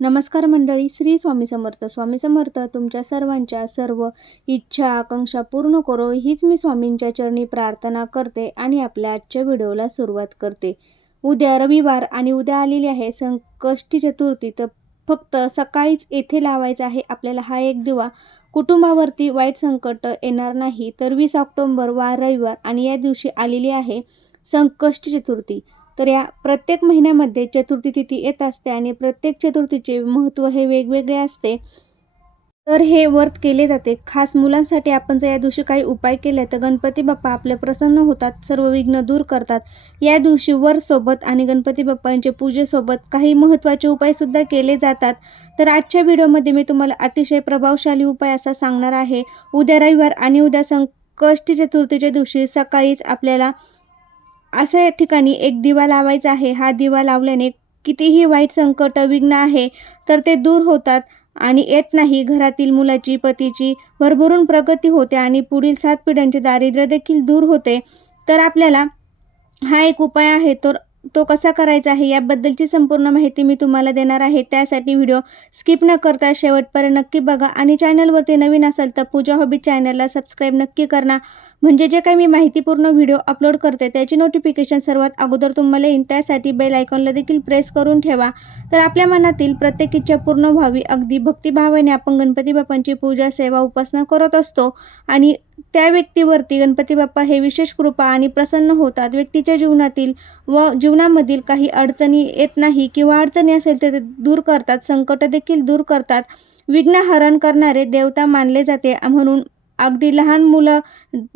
नमस्कार मंडळी, श्री स्वामी समर्थ. स्वामी समर्थ तुमच्या सर्वांच्या सर्व इच्छा आकांक्षा पूर्ण करो, हीच मी स्वामींच्या चरणी प्रार्थना करते आणि आपल्या आजच्या व्हिडिओला सुरुवात करते. उद्या रविवार आणि उद्या आलेली आहे संकष्टी चतुर्थी. तर फक्त सकाळीच येथे लावायचा आहे आपल्याला हा एक दिवा. कुटुंबावरती वाईट संकट येणार नाही. तर 20 ऑक्टोबर वार रविवार आणि या दिवशी आलेली आहे संकष्टी चतुर्थी. तर या प्रत्येक महिन्यामध्ये चतुर्थी तिथी येत असते आणि प्रत्येक चतुर्थीचे महत्त्व हे वेगवेगळे असते. तर हे व्रत केले जाते खास मुलांसाठी. आपण जर या दिवशी काही उपाय केले तर गणपती बाप्पा आपले प्रसन्न होतात, सर्व विघ्न दूर करतात. या दिवशी सोबत आणि गणपती बाप्पांच्या पूजेसोबत काही महत्त्वाचे उपायसुद्धा केले जातात. तर आजच्या व्हिडिओमध्ये मी तुम्हाला अतिशय प्रभावशाली उपाय असा सांगणार आहे. उद्या रविवार आणि उद्या संकष्टी चतुर्थीच्या दिवशी सकाळीच आपल्याला अशा ठिकाणी एक दिवा लावायचा आहे. हा दिवा लावल्याने कितीही वाईट संकट विघ्न आहे तर ते दूर होतात आणि येत नाही. घरातील मुलाची पतीची भरभरून प्रगती होते आणि पुढील 7 पिढ्यांचे दारिद्र्य देखील दूर होते. तर आपल्याला हा एक उपाय आहे. तर तो कसा करायचा आहे याबद्दलची संपूर्ण माहिती मी तुम्हाला देणार आहे. त्यासाठी व्हिडिओ स्किप न करता शेवटपर्यंत नक्की बघा आणि चॅनलवरती नवीन असाल तर पूजा हॉबी चॅनलला सबस्क्राईब नक्की करा, म्हणजे जे काही मी माहितीपूर्ण व्हिडिओ अपलोड करते त्याची नोटिफिकेशन सर्वात अगोदर तुम्हाला येईल. त्यासाठी बेल आयकॉनला देखील प्रेस करून ठेवा. तर आपल्या मनातील प्रत्येक इच्छा पूर्ण व्हावी अगदी भक्तिभावाने आपण गणपती बाप्पांची पूजा सेवा उपासना करत असतो आणि त्या व्यक्तीवरती गणपती बाप्पा हे विशेष कृपा आणि प्रसन्न होतात. व्यक्तीच्या जीवनातील व जीवनामधील काही अडचणी येत नाही किंवा अडचणी असेल तर ते दूर करतात, संकट देखील दूर करतात. विघ्नहरण करणारे देवता मानले जाते, म्हणून अगदी लहान मुलं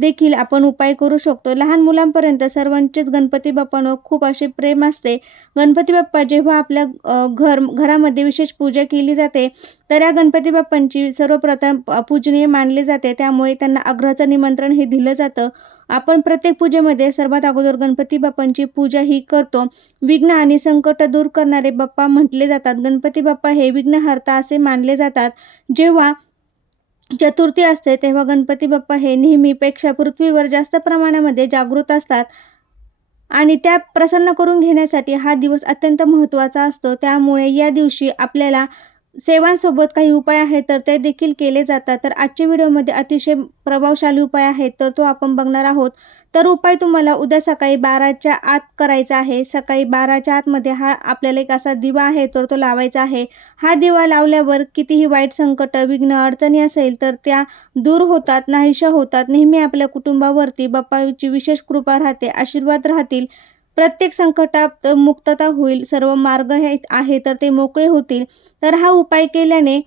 देखील आपण उपाय करू शकतो. लहान मुलांपर्यंत सर्वांचेच गणपती बाप्पांवर खूप असे प्रेम असते. गणपती बाप्पा जेव्हा आपल्या घरामध्ये विशेष पूजा केली जाते तर या गणपती बाप्पांची सर्वप्रथम पूजनीय मानले जाते. त्यामुळे त्यांना आग्रहाचं निमंत्रण हे दिलं जातं. आपण प्रत्येक पूजेमध्ये सर्वात अगोदर गणपती बाप्पांची पूजा ही करतो. विघ्न आणि संकट दूर करणारे बाप्पा म्हटले जातात. गणपती बाप्पा हे विघ्नहर्ता असे मानले जातात. जेव्हा चतुर्थी असते तेव्हा गणपती बाप्पा हे नेहमीपेक्षा पृथ्वीवर जास्त प्रमाणामध्ये जागृत असतात आणि त्या प्रसन्न करून घेण्यासाठी हा दिवस अत्यंत महत्त्वाचा असतो. त्यामुळे या दिवशी आपल्याला सेवांसोबत काही उपाय आहेत तर ते देखील केले जातात. तर आजच्या व्हिडिओमध्ये अतिशय प्रभावशाली उपाय आहेत तर तो आपण बघणार आहोत. तर उपाय तुम्हाला उद्या सकाळी 12च्या आत करायचा आहे. सकाळी 12च्या आतमध्ये हा आपल्याला एक असा दिवा आहे तर तो लावायचा आहे. हा दिवा लावल्यावर कितीही वाईट संकट विघ्न अडचणी असेल तर त्या दूर होतात, नाहीशा होतात. नेहमी आपल्या कुटुंबावरती बाप्पाची विशेष कृपा राहते, आशीर्वाद राहतील. प्रत्येक संकटात मुक्तता होईल. सर्व मार्ग हे आहे तर ते मोकळे होतील. तर हा उपाय केल्याने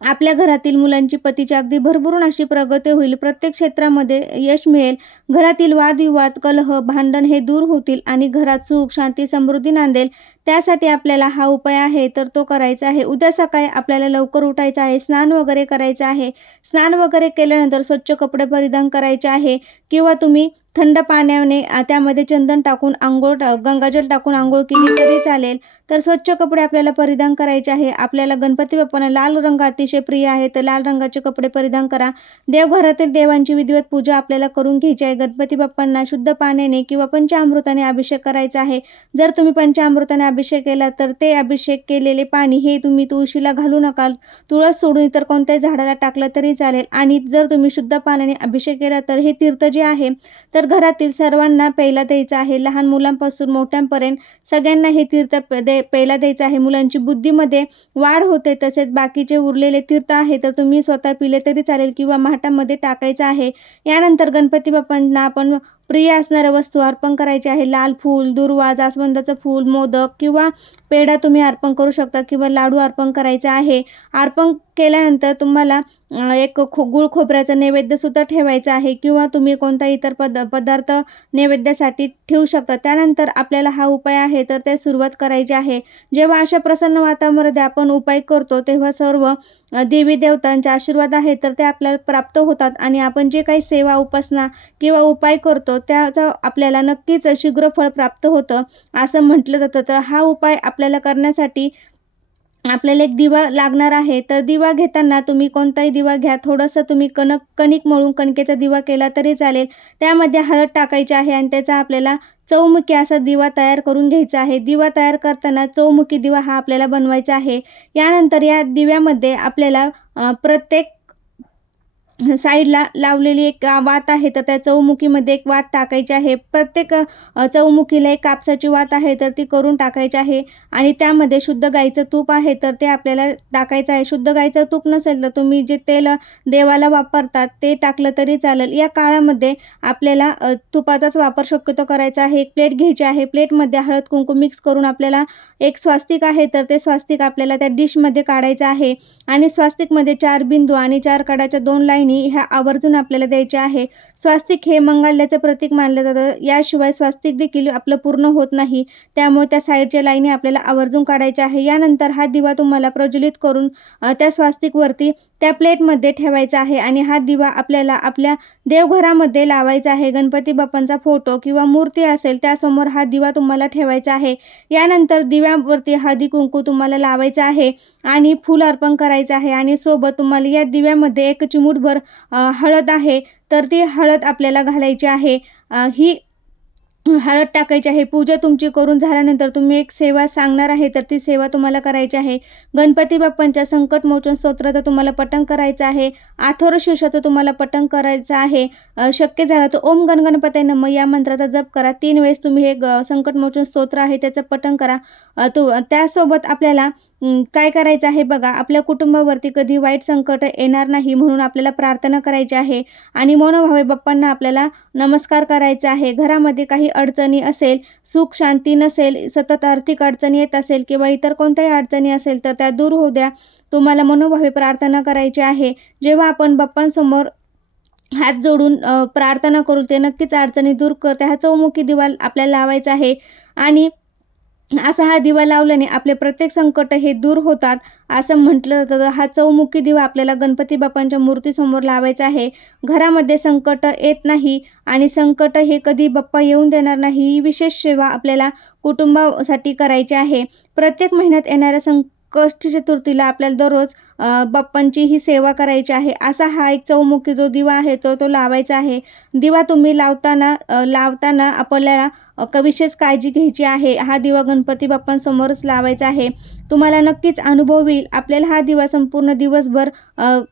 आपल्या घरातील मुलांची पतीची अगदी भरभरून अशी प्रगती होईल. प्रत्येक क्षेत्रामध्ये यश मिळेल. घरातील वादविवाद, कलह, भांडण हे दूर होतील आणि घरात सुख, शांती, समृद्धी नांदेल. त्यासाठी आपल्याला हा उपाय आहे तर तो करायचा आहे. उद्या सकाळी आपल्याला लवकर उठायचं आहे, स्नान वगैरे करायचं आहे. स्नान वगैरे केल्यानंतर स्वच्छ कपडे परिधान करायचे आहे किंवा तुम्ही थंड पाण्याने त्यामध्ये चंदन टाकून गंगाजल टाकून आंघोळ केली तरी चालेल. तर स्वच्छ कपडे आपल्याला परिधान करायचे आहे. आपल्याला गणपती बाप्पांना लाल रंग अतिशय प्रिय आहे तर लाल रंगाचे कपडे परिधान करा. देवघरातील देवांची विधिवत पूजा आपल्याला करून घ्यायची आहे. गणपती बाप्पांना शुद्ध पाण्याने किंवा पंचामृताने अभिषेक करायचा आहे. जर तुम्ही पंचामृताने अभिषेक केला तर ते अभिषेक केलेले पाणी हे तुम्ही तुळशीला घालू नका. तुळस सोडून इतर कोणत्याही झाडाला टाकलं तरी चालेल. आणि जर तुम्ही शुद्ध पाण्याने अभिषेक केला तर हे तीर्थ जे आहे तर घरातील सर्वांना प्यायला द्यायचं आहे. लहान मुलांपासून मोठ्यांपर्यंत सगळ्यांना हे तीर्थ प्यायला द्यायचं आहे. मुलांची बुद्धीमध्ये वाढ होते. तसेच बाकीचे उरलेले तीर्थ आहे तर तुम्ही स्वतः पिले तरी चालेल किंवा माठामध्ये टाकायचं आहे. यानंतर गणपती बाप्पांना आपण प्रिय असणाऱ्या वस्तू अर्पण करायची आहे. लाल फूल, दुर्वा, जास्वंदाचं फूल, मोदक किंवा पेढा तुम्ही अर्पण करू शकता किंवा लाडू अर्पण करायचा आहे. अर्पण केल्यानंतर तुम्हाला एक गुळ खोबऱ्याचं नैवेद्यसुद्धा ठेवायचं आहे किंवा तुम्ही कोणता इतर पदार्थ नैवेद्यासाठी ठेवू शकता. त्यानंतर आपल्याला हा उपाय आहे तर ते सुरुवात करायची आहे. जेव्हा अशा प्रसन्न वातावरणामध्ये आपण उपाय करतो तेव्हा सर्व देवी देवतांचे आशीर्वाद आहे तर ते आपल्याला प्राप्त होतात आणि आपण जे काही सेवा उपासना किंवा उपाय करतो त्याचं आपल्याला नक्कीच शीघ्र फळ प्राप्त होतं असं म्हटलं जातं. तर हा उपाय आपल्याला करण्यासाठी आपल्याला एक दिवा लागणार आहे. तर दिवा घेताना तुम्ही कोणताही दिवा घ्या. थोडंसं तुम्ही कणिक मळून कणकेचा दिवा केला तरी चालेल. त्यामध्ये हळद टाकायची आहे आणि त्याचा आपल्याला चौमुखी असा दिवा तयार करून घ्यायचा आहे. दिवा तयार करताना चौमुखी दिवा हा आपल्याला बनवायचा आहे. यानंतर या दिव्यामध्ये आपल्याला प्रत्येक साईडला लावलेली एक वात आहे, तर त्या चौमुखीमध्ये एक वात टाकायची आहे. प्रत्येक चौमुखीला एक कापसाची वात आहे, तर ती करून टाकायची आहे आणि त्यामध्ये शुद्ध गाईचं तूप आहे, तर ते आपल्याला टाकायचं आहे. शुद्ध गाईचं तूप नसेल तर तुम्ही जे तेल देवाला वापरतात ते टाकलं तरी चालेल. या काळामध्ये आपल्याला तुपाचाच वापर शक्यतो करायचा आहे. एक प्लेट घ्यायची आहे. प्लेटमध्ये हळद कुंकू मिक्स करून आपल्याला एक स्वास्तिक आहे, तर ते स्वास्तिक आपल्याला त्या डिशमध्ये काढायचं आहे आणि स्वास्तिकमध्ये 4 बिंदू आणि 4 कडाच्या 2 लाईनी ह्या आवर्जून आपल्याला द्यायच्या आहे. स्वास्तिक हे मंगल्याचं प्रतीक मानलं जातं. याशिवाय स्वास्तिक देखील आपलं पूर्ण होत नाही, त्यामुळे त्या साईडच्या लाईनी आपल्याला आवर्जून काढायच्या आहे. यानंतर हा दिवा तुम्हाला प्रज्वलित करून त्या स्वास्तिकवरती त्या प्लेटमध्ये ठेवायचा आहे आणि हा दिवा आपल्याला आपल्या देवघरामध्ये लावायचा आहे. गणपती बाप्पांचा फोटो किंवा मूर्ती असेल त्यासमोर हा दिवा तुम्हाला ठेवायचा आहे. यानंतर दिव्यावरती हळदी कुंकू तुम्हाला लावायचं आहे आणि फूल अर्पण करायचं आहे आणि सोबत तुम्हाला या दिव्यामध्ये एक चिमूटभर हळद आहे, तर ती हळद आपल्याला घालायची आहे. ही हळद टाकायची आहे. पूजा तुमची करून झाल्यानंतर तुम्ही एक सेवा सांगणार आहे, तर ती सेवा तुम्हाला करायची आहे. गणपती बाप्पांच्या संकटमोचन स्तोत्राचं तुम्हाला पठण करायचं आहे. अथर्वशीर्षाचं तुम्हाला पठण करायचं आहे. शक्य झालं तर ओम गण गणपतये नमः या मंत्राचा जप करा. 3 वेळेस तुम्ही हे संकटमोचन स्तोत्र आहे त्याचं पठण करा. त्यासोबत आपल्याला काय करायचं आहे बघा, आपल्या कुटुंबावरती कधी वाईट संकट येणार नाही म्हणून आपल्याला प्रार्थना करायची आहे आणि मनोभावे बाप्पांना आपल्याला नमस्कार करायचा आहे. घरामध्ये काही अडचणी असेल, सुख शांती नसेल, सतत आर्थिक अडचणी येत असेल किंवा इतर कोणत्याही अडचणी असेल तर त्या दूर होऊ द्या. तुम्हाला मनोभावे प्रार्थना करायची आहे. जेव्हा आपण बाप्पांसमोर हात जोडून प्रार्थना करू ते नक्कीच अडचणी दूर करते. हा चौमुखी दिवा आपल्याला लावायचा आहे आणि असा हा दिवा लावल्याने आपले प्रत्येक संकट हे दूर होतात असं म्हटलं जातं. हा चौमुखी दिवा आपल्याला गणपती बाप्पांच्या मूर्तीसमोर लावायचा आहे. घरामध्ये संकट येत नाही आणि संकट हे कधी बाप्पा येऊन देणार नाही, ही विशेष सेवा आपल्याला कुटुंबासाठी करायची आहे. प्रत्येक महिन्यात येणाऱ्या संकष्टी चतुर्थीला आपल्याला दररोज बाप्पांची ही सेवा करायची आहे. असा हा एक चौमुखी जो दिवा आहे तो लावायचा आहे. दिवा तुम्ही लावताना आपल्याला विशेष काळजी घ्यायची आहे. हा दिवा गणपती बाप्पांसमोरच लावायचा आहे. तुम्हाला नक्कीच अनुभव येईल. आपल्याला हा दिवा संपूर्ण दिवसभर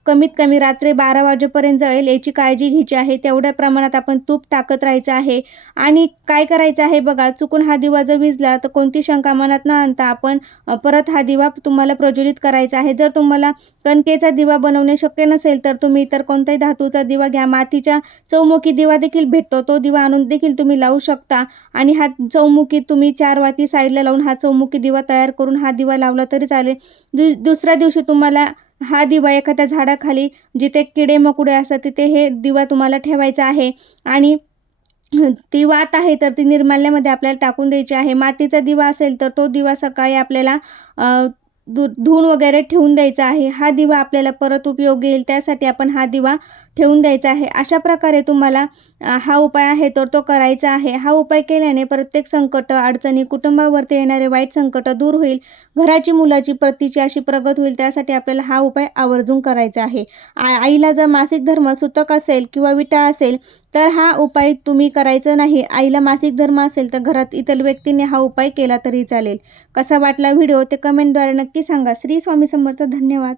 कमीत कमी रात्री 12 वाजेपर्यंत जळेल याची काळजी घ्यायची आहे. तेवढ्या प्रमाणात आपण तूप टाकत राहायचं आहे आणि काय करायचं आहे बघा, चुकून हा दिवा जर विझला तर कोणती शंका मनात न आणता आपण परत हा दिवा तुम्हाला प्रज्वलित करायचा आहे. जर तुम्हाला कणकेचा दिवा बनवणे शक्य नसेल तर तुम्ही इतर कोणताही धातूचा दिवा घ्या. मातीचा चौमुखी दिवा देखील भेटतो, तो दिवा आणून देखील तुम्ही लावू शकता आणि हा चौमुखी तुम्ही 4 वाती साईडला लावून हा चौमुखी दिवा तयार करून हा दिवा लावला तरी चालेल. दुसऱ्या दिवशी तुम्हाला हा दिवा एखाद्या झाडाखाली जिथे किडे मकुडे असतात तिथे हे दिवा तुम्हाला ठेवायचा आहे आणि ती वात आहे तर ती निर्माल्यामध्ये आपल्याला टाकून द्यायची आहे. मातीचा दिवा असेल तर तो दिवा सकाळी आपल्याला धुवून वगैरे ठेवून द्यायचा आहे. हा दिवा आपल्याला परत उपयोगी येईल त्यासाठी आपण हा दिवा ठेवून द्यायचा आहे. अशा प्रकारे तुम्हाला हा उपाय आहे तर तो करायचा आहे. हा उपाय केल्याने प्रत्येक संकट, अडचणी, कुटुंबावरती येणारे वाईट संकट दूर होईल. घराची, मुलाची, पतीची अशी प्रगत होईल. त्यासाठी आपल्याला हा उपाय आवर्जून करायचा आहे. आईला जर मासिक धर्म सुतक असेल किंवा विटाळ असेल तर हा उपाय तुम्ही करायचा नाही. आईला मासिक धर्म असेल तर घरात इतर व्यक्तींनी हा उपाय केला तरी चालेल. कसा वाटला व्हिडिओ ते कमेंटद्वारे नक्की सांगा. श्री स्वामी समर्थ. धन्यवाद.